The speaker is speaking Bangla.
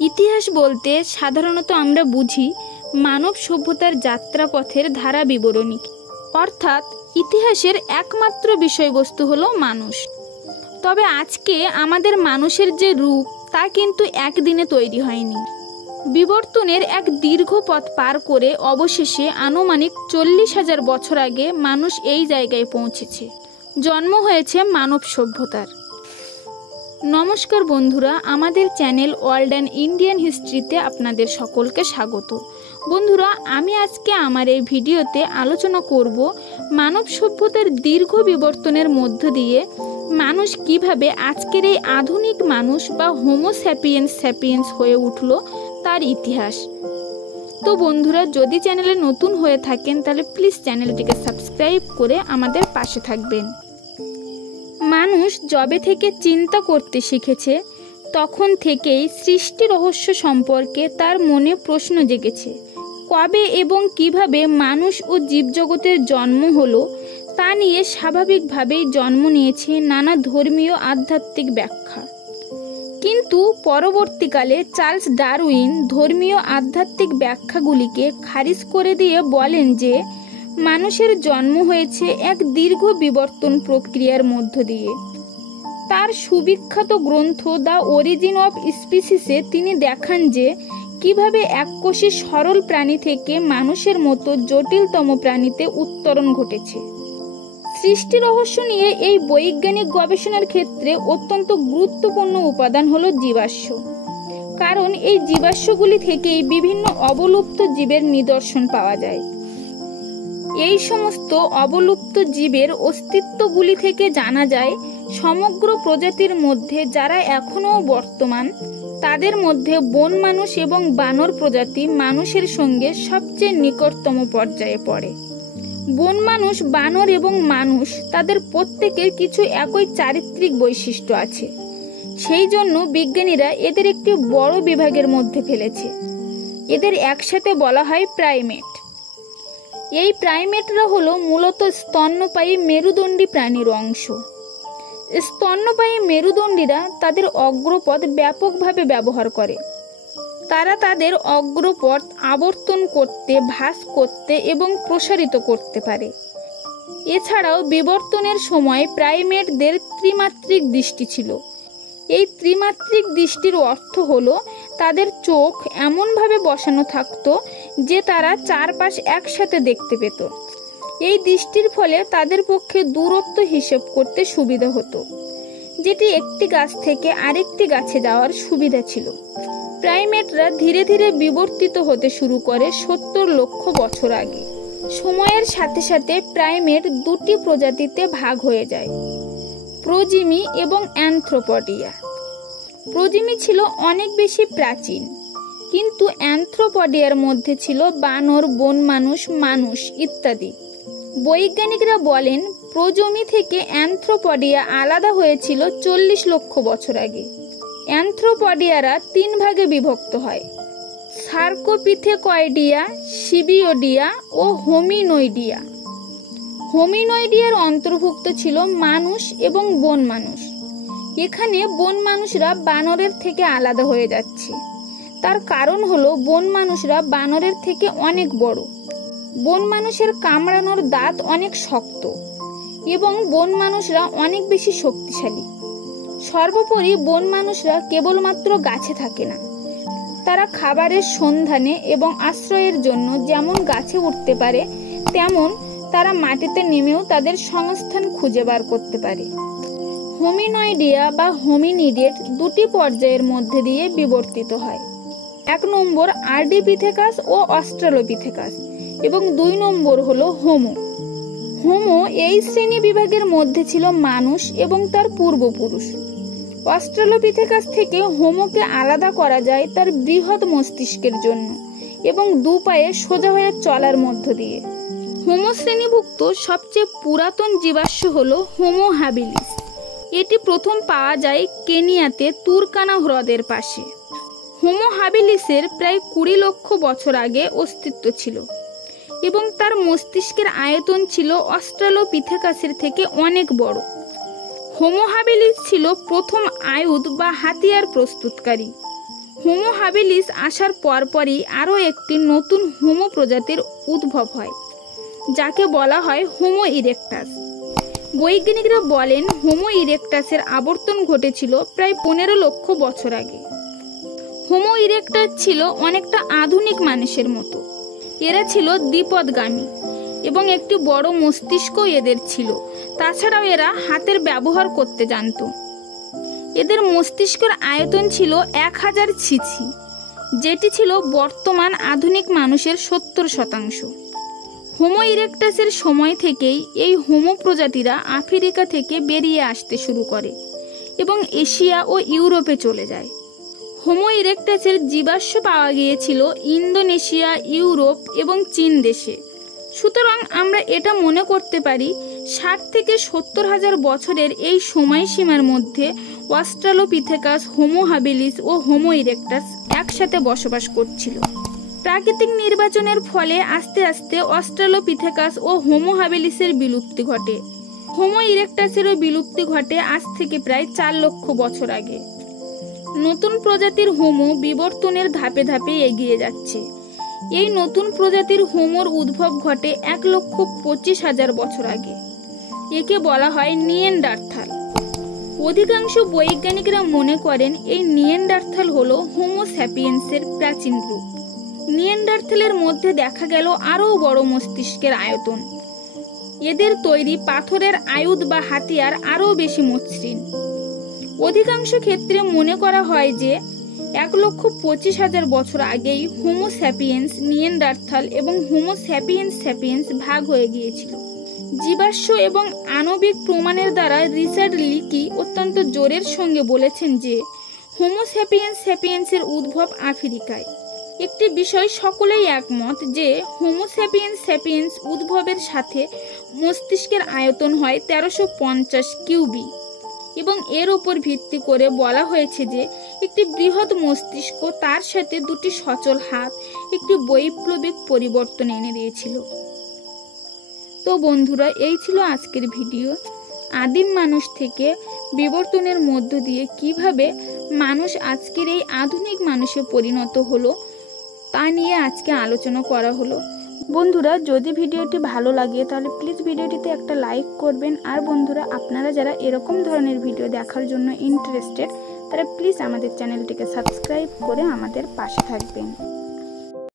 ইতিহাস বলতে সাধারণত আমরা বুঝি মানব সভ্যতার যাত্রাপথের ধারা বিবরণী, অর্থাৎ ইতিহাসের একমাত্র বিষয়বস্তু হলো মানুষ। তবে আজকে আমাদের মানুষের যে রূপ তা কিন্তু একদিনে তৈরি হয়নি। বিবর্তনের এক দীর্ঘ পথ পার করে অবশেষে আনুমানিক 40,000 বছর আগে মানুষ এই জায়গায় পৌঁছেছে। জন্ম হয়েছে মানব সভ্যতার। নমস্কার বন্ধুরা, আমাদের চ্যানেল ওয়ার্ল্ড অ্যান্ড ইন্ডিয়ান হিস্ট্রিতে আপনাদের সকলকে স্বাগত। বন্ধুরা, আমি আজকে আমার এই ভিডিওতে আলোচনা করব মানব সভ্যতার দীর্ঘ বিবর্তনের মধ্য দিয়ে মানুষ কিভাবে আজকের এই আধুনিক মানুষ বা হোমো স্যাপিয়েন্স হয়ে উঠল তার ইতিহাস। তো বন্ধুরা, যদি চ্যানেলে নতুন হয়ে থাকেন তাহলে প্লিজ চ্যানেলটিকে সাবস্ক্রাইব করে আমাদের পাশে থাকবেন। মানুষ যবে থেকে চিন্তা করতে শিখেছে তখন থেকেই সৃষ্টি রহস্য সম্পর্কে তার মনে প্রশ্ন জেগেছে। কবে এবং কিভাবে মানুষ ও জীবজগতের জন্ম হলো তা নিয়ে স্বাভাবিকভাবেই জন্ম নিয়েছে নানা ধর্মীয় আধ্যাত্মিক ব্যাখ্যা। কিন্তু পরবর্তীকালে চার্লস ডারউইন ধর্মীয় আধ্যাত্মিক ব্যাখ্যাগুলিকে খারিজ করে দিয়ে বলেন যে মানুষের জন্ম হয়েছে এক দীর্ঘ বিবর্তন প্রক্রিয়ার মধ্য দিয়ে। তার সুবিখ্যাত গ্রন্থ দ্য অরিজিন অফ স্পিসিসে তিনি দেখান যে কিভাবে এককোষী সরল প্রাণী থেকে মানুষের মতো জটিলতম প্রাণীতে উত্তরণ ঘটেছে। সৃষ্টি রহস্য নিয়ে এই বৈজ্ঞানিক গবেষণার ক্ষেত্রে অত্যন্ত গুরুত্বপূর্ণ উপাদান হলো জীবাশ্ম, কারণ এই জীবাশ্মগুলি থেকেই বিভিন্ন অবলুপ্ত জীবের নিদর্শন পাওয়া যায়। এই সমস্ত অবলুপ্ত জীবের অস্তিত্বগুলি থেকে জানা যায় সমগ্র প্রজাতির মধ্যে যারা এখনও বর্তমান তাদের মধ্যে বন মানুষ এবং বানর প্রজাতি মানুষের সঙ্গে সবচেয়ে নিকটতম পর্যায়ে পড়ে। বন মানুষ, বানর এবং মানুষ তাদের প্রত্যেকের কিছু একই চারিত্রিক বৈশিষ্ট্য আছে। সেই জন্য বিজ্ঞানীরা এদের একটি বড় বিভাগের মধ্যে ফেলেছে। এদের একসাথে বলা হয় প্রাইমেট। এই প্রাইমেটরা হলো মূলত স্তন্যপায়ী মেরুদণ্ডী প্রাণীর অংশ। স্তন্যপায়ী মেরুদণ্ডীরা তাদের অগ্রপথ ব্যাপকভাবে ব্যবহার করে। তারা তাদের অগ্রপথ আবর্তন করতে, ভাঁজ করতে এবং প্রসারিত করতে পারে। এছাড়াও বিবর্তনের সময় প্রাইমেটদের ত্রিমাত্রিক দৃষ্টি ছিল। এই ত্রিমাত্রিক দৃষ্টির অর্থ হলো তাদের চোখ এমনভাবে বসানো থাকতো যে তারা চারপাশ একসাথে দেখতে পেত। এই দৃষ্টির ফলে তাদের পক্ষে দূরত্ব হিসেব করতে সুবিধা হতো, যেটি একটি গাছ থেকে আরেকটি গাছে যাওয়ার সুবিধা ছিল। প্রাইমেটরা ধীরে ধীরে বিবর্তিত হতে শুরু করে 70 লক্ষ বছর আগে। সময়ের সাথে সাথে প্রাইমেট দুটি প্রজাতিতে ভাগ হয়ে যায়, প্রোজিমি এবং অ্যানথ্রোপডিয়া। প্রোজিমি ছিল অনেক বেশি প্রাচীন, কিন্তু অ্যানথ্রোপডিয়ার মধ্যে ছিল বানর, বন মানুষ, মানুষ ইত্যাদি। বৈজ্ঞানিকরা বলেন প্রোজমি থেকে অ্যানথ্রোপডিয়া আলাদা হয়েছিল 40 লক্ষ বছর আগে। অ্যানথ্রোপডিয়ারা 3 ভাগে বিভক্ত হয়: সার্কোপিথেকয়েডিয়া, সিবিওডিয়া ও হোমিনোইডিয়া। হোমিনোইডিয়ার অন্তর্ভুক্ত ছিল মানুষ এবং বন মানুষ। এখানে বন মানুষরা বানরের থেকে আলাদা হয়ে যাচ্ছে। তার কারণ হলো বন মানুষরা বানরের থেকে অনেক বড়। বন মানুষের কামড়ানোর দাঁত অনেক শক্ত এবং বন মানুষরা অনেক বেশি শক্তিশালী। সর্বোপরি বন মানুষরা কেবলমাত্র গাছে থাকে না, তারা খাবারের সন্ধানে এবং আশ্রয়ের জন্য যেমন গাছে উঠতে পারে তেমন তারা মাটিতে নেমেও তাদের সংস্থান খুঁজে বার করতে পারে। হোমিনোইডিয়া বা হোমিনিডেট দুটি পর্যায়ের মধ্যে দিয়ে বিবর্তিত হয়। 1 নম্বর আর্ডিপিথেকাস ও অস্ট্রালোপিথেকাস এবং 2 নম্বর হলো হোমো। হোমো এই শ্রেণী বিভাগের মধ্যে ছিল মানুষ এবং তার পূর্বপুরুষ। অস্ট্রালোপিথেকাস থেকে হোমোকে আলাদা করা যায় তার বৃহৎ মস্তিষ্কের জন্য এবং 2 পায়ে সোজা হয়ে চলার মধ্য দিয়ে। হোমো শ্রেণীভুক্ত সবচেয়ে পুরাতন জীবাশ্ম হলো হোমো হ্যাবিলিস। এটি প্রথম পাওয়া যায় কেনিয়াতে তুরকানা হ্রদের পাশে। হোমো হ্যাবিলিসের প্রায় 20 লক্ষ বছর আগে অস্তিত্ব ছিল এবং তার মস্তিষ্কের আয়তন ছিল অস্ট্রালোপিথেকাসের থেকে অনেক বড়। হোমো হ্যাবিলিস ছিল প্রথম আয়ুধ বা হাতিয়ার প্রস্তুতকারী। হোমো হাবিলিস আসার পরপরই আরও একটি নতুন হোমো প্রজাতির উদ্ভব হয়, যাকে বলা হয় হোমো ইরেক্টাস। বৈজ্ঞানিকরা বলেন হোমো ইরেক্টাসের আবর্তন ঘটেছিল প্রায় 15 লক্ষ বছর আগে। হোমো ইরেক্টাস ছিল অনেকটা আধুনিক মানুষের মতো। এরা ছিল দ্বিপদগামী এবং একটি বড় মস্তিষ্ক এদের ছিল। তাছাড়াও এরা হাতের ব্যবহার করতে জানত। এদের মস্তিষ্কের আয়তন ছিল 1000 সিসি, যেটি ছিল বর্তমান আধুনিক মানুষের 70%। হোমো ইরেক্টাসের সময় থেকেই এই হোমো প্রজাতিরা আফ্রিকা থেকে বেরিয়ে আসতে শুরু করে এবং এশিয়া ও ইউরোপে চলে যায়। হোমো ইরেক্টাসের জীবাশ্ম পাওয়া গিয়েছিল ইন্দোনেশিয়া, ইউরোপ এবং চীন দেশে। সুতরাং আমরা এটা মনে করতে পারি 60 থেকে 70 হাজার বছরের এই সময়সীমার মধ্যে অস্ট্রালোপিথেকাস, হোমো হাবিলিস ও হোমো ইরেক্টাস একসাথে বসবাস করছিল। প্রাকৃতিক নির্বাচনের ফলে আস্তে আস্তে অস্ট্রালোপিথেকাস ও হোমো হাবিলিসের বিলুপ্তি ঘটে। হোমো ইরেক্টাসেরও বিলুপ্তি ঘটে আজ থেকে প্রায় 4 লক্ষ বছর আগে। নতুন প্রজাতির হোমো বিবর্তনের ধাপে ধাপে এগিয়ে যাচ্ছে। এই নতুন প্রজাতির হোমোর উদ্ভব ঘটে 1,25,000 বছর আগে। একে বলা হয় নিয়েন্ডারথাল। অধিকাংশ বৈজ্ঞানিকরা মনে করেন এই নিয়েন্ডারথাল হলো হোমো স্যাপিয়েন্সের প্রাচীন রূপ। নিয়েন্ডারথালের মধ্যে দেখা গেল আরও বড় মস্তিষ্কের আয়তন। এদের তৈরি পাথরের আয়ুধ বা হাতিয়ার আরও বেশি মসৃণ। অধিকাংশ ক্ষেত্রে মনে করা হয় যে 1,25,000 বছর আগেই হোমো স্যাপিয়েন্স, নিয়েন্ডারথাল এবং হোমো স্যাপিয়েন্স স্যাপিয়েন্স ভাগ হয়ে গিয়েছিল। জীবাশ্ম এবং আণবিক প্রমাণের দ্বারা রিচার্ড লিকি অত্যন্ত জোরের সঙ্গে বলেছেন যে হোমো স্যাপিয়েন্স স্যাপিয়েন্সের উদ্ভব আফ্রিকায়। একটি বিষয় সকলেই একমত যে হোমো স্যাপিয়েন্স স্যাপিয়েন্স উদ্ভবের সাথে মস্তিষ্কের আয়তন হয় 1350 কিউবি এবং এর উপর ভিত্তি করে বলা হয়েছে যে একটি বৃহৎ মস্তিষ্ক তার সাথে 2টি সচল হাত একটি বৈপ্লবিক পরিবর্তন এনে দিয়েছিল। তো বন্ধুরা, এই ছিল আজকের ভিডিও। আদিম মানুষ থেকে বিবর্তনের মধ্য দিয়ে কিভাবে মানুষ আজকের এই আধুনিক মানুষে পরিণত হলো তা নিয়ে আজকে আলোচনা করা হলো। বন্ধুরা, যদি ভিডিওটি ভালো লাগে তাহলে প্লিজ ভিডিওটিতে একটা লাইক করবেন। আর বন্ধুরা, আপনারা যারা এরকম ধরনের ভিডিও দেখার জন্য ইন্টারেস্টেড তারা প্লিজ আমাদের চ্যানেলটিকে সাবস্ক্রাইব করে আমাদের পাশে থাকবেন।